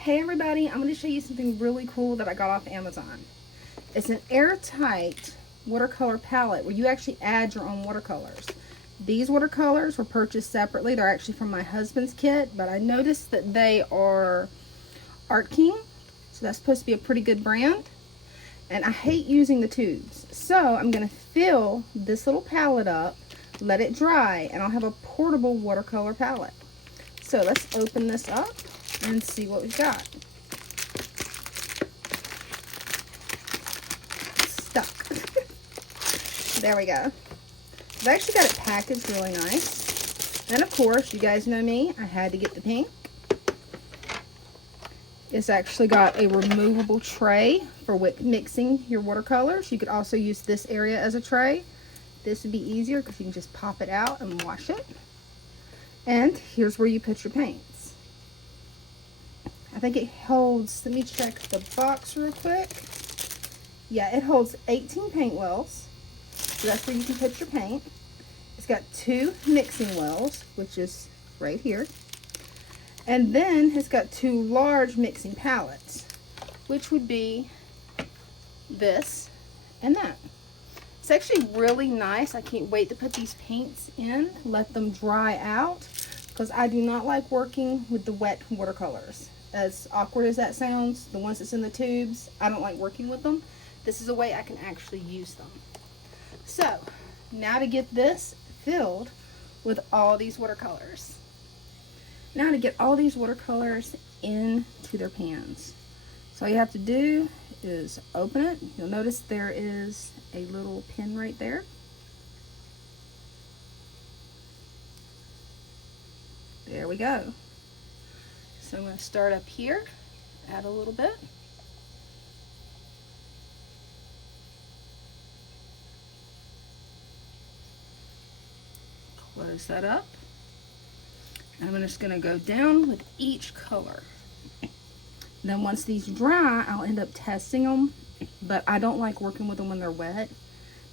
Hey everybody, I'm going to show you something really cool that I got off Amazon. It's an Airtight watercolor palette where you actually add your own watercolors. These watercolors were purchased separately. They're actually from my husband's kit, but I noticed that they are Art King, so that's supposed to be a pretty good brand. And I hate using the tubes, so I'm going to fill this little palette up, let it dry, and I'll have a portable watercolor palette. So let's open this up and see what we've got. Stuck. There we go. I've actually got it packaged really nice. And of course, you guys know me, I had to get the pink. It's actually got a removable tray for mixing your watercolors. You could also use this area as a tray. This would be easier because you can just pop it out and wash it. And here's where you put your paints. I think it holds, let me check the box real quick. Yeah, it holds 18 paint wells. So that's where you can put your paint. It's got 2 mixing wells, which is right here. And then it's got 2 large mixing palettes, which would be this and that. It's actually really nice. I can't wait to put these paints in, let them dry out, because I do not like working with the wet watercolors. As awkward as that sounds, the ones that's in the tubes, I don't like working with them. This is a way I can actually use them. So, now to get this filled with all these watercolors. Now to get all these watercolors into their pans. So all you have to do is open it. You'll notice there is a little pin right there. There we go. So I'm going to start up here, add a little bit. Close that up. I'm just going to go down with each color. Then once these dry, I'll end up testing them, but I don't like working with them when they're wet.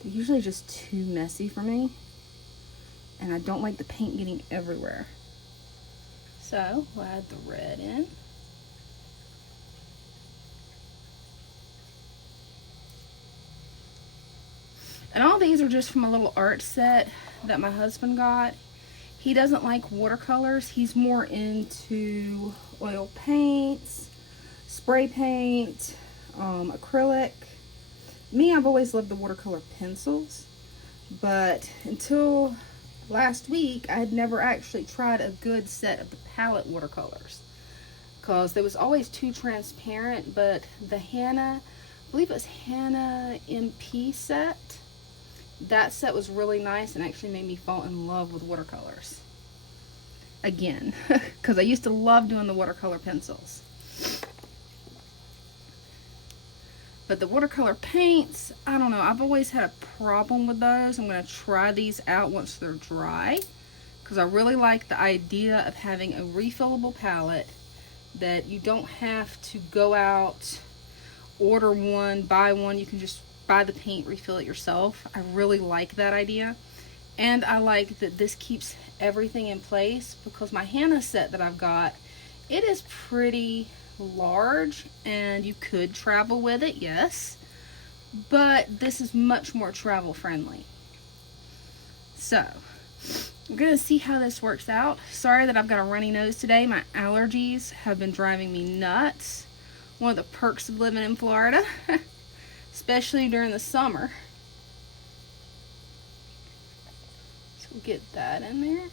They're usually just too messy for me, and I don't like the paint getting everywhere. So we'll add the red in. And all these are just from a little art set that my husband got. He doesn't like watercolors. He's more into oil paints, spray paint, acrylic. Me, I've always loved the watercolor pencils, but until last week, I had never actually tried a good set of the palette watercolors because they was always too transparent. But the Hannah, I believe it was Hannah MP set, that set was really nice and actually made me fall in love with watercolors again, because I used to love doing the watercolor pencils. But the watercolor paints, I don't know, I've always had a problem with those. I'm going to try these out once they're dry, because I really like the idea of having a refillable palette that you don't have to go out, order one, buy one. You can just buy the paint, refill it yourself. I really like that idea. And I like that this keeps everything in place, because my Hannah set that I've got, it is pretty large and you could travel with it, yes, but this is much more travel friendly. So we're gonna see how this works out. Sorry that I've got a runny nose today. My allergies have been driving me nuts. One of the perks of living in Florida, especially during the summer. So we'll get that in there.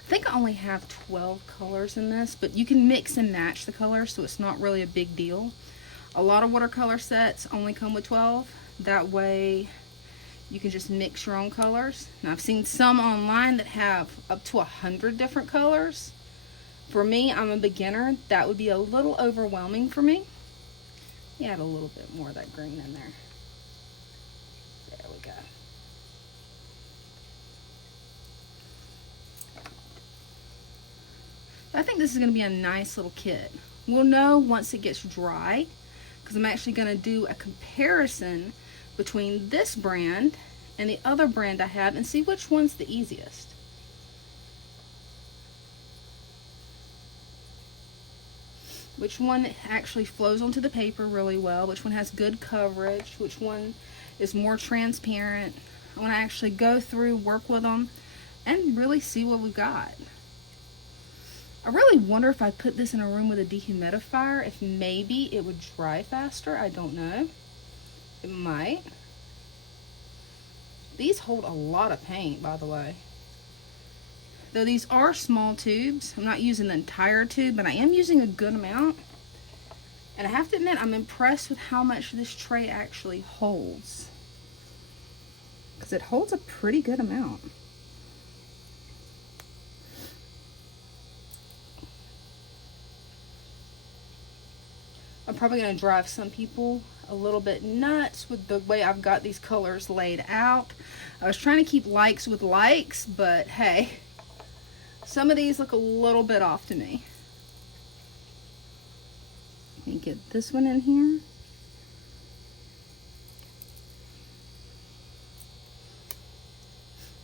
I think I only have 12 colors in this, but you can mix and match the colors, so it's not really a big deal. A lot of watercolor sets only come with 12. That way you can just mix your own colors. Now I've seen some online that have up to 100 different colors. For me, I'm a beginner. That would be a little overwhelming for me. You add a little bit more of that green in there. There we go. I think this is going to be a nice little kit. We'll know once it gets dry, because I'm actually going to do a comparison between this brand and the other brand I have and see which one's the easiest. which one actually flows onto the paper really well, which one has good coverage, which one is more transparent. I want to actually go through, work with them, and really see what we got. I really wonder if I put this in a room with a dehumidifier, if maybe it would dry faster. I don't know. It might. These hold a lot of paint, by the way. Though these are small tubes, I'm not using the entire tube, but I am using a good amount. And I have to admit, I'm impressed with how much this tray actually holds, because it holds a pretty good amount. I'm probably going to drive some people a little bit nuts with the way I've got these colors laid out. I was trying to keep likes with likes, but hey, some of these look a little bit off to me. Let me get this one in here.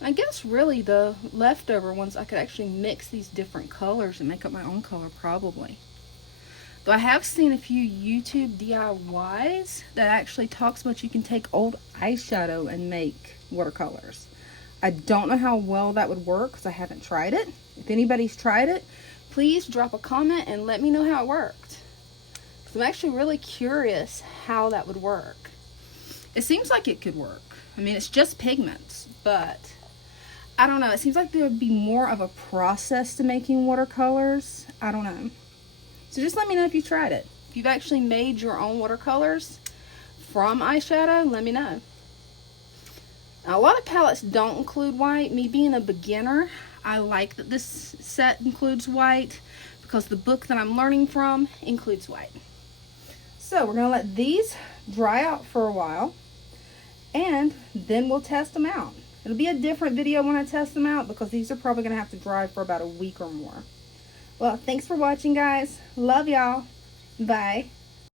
I guess really the leftover ones, I could actually mix these different colors and make up my own color probably. Though I have seen a few YouTube DIYs that actually talks about you can take old eyeshadow and make watercolors. I don't know how well that would work because I haven't tried it. If anybody's tried it, please drop a comment and let me know how it worked. I'm actually really curious how that would work. It seems like it could work. I mean, it's just pigments, but I don't know. It seems like there would be more of a process to making watercolors. I don't know. So just let me know if you tried it. If you've actually made your own watercolors from eyeshadow, let me know. Now, a lot of palettes don't include white. Me being a beginner, I like that this set includes white because the book that I'm learning from includes white. So we're going to let these dry out for a while, and then we'll test them out. It'll be a different video when I test them out because these are probably going to have to dry for about a week or more. Well, thanks for watching, guys. Love y'all. Bye.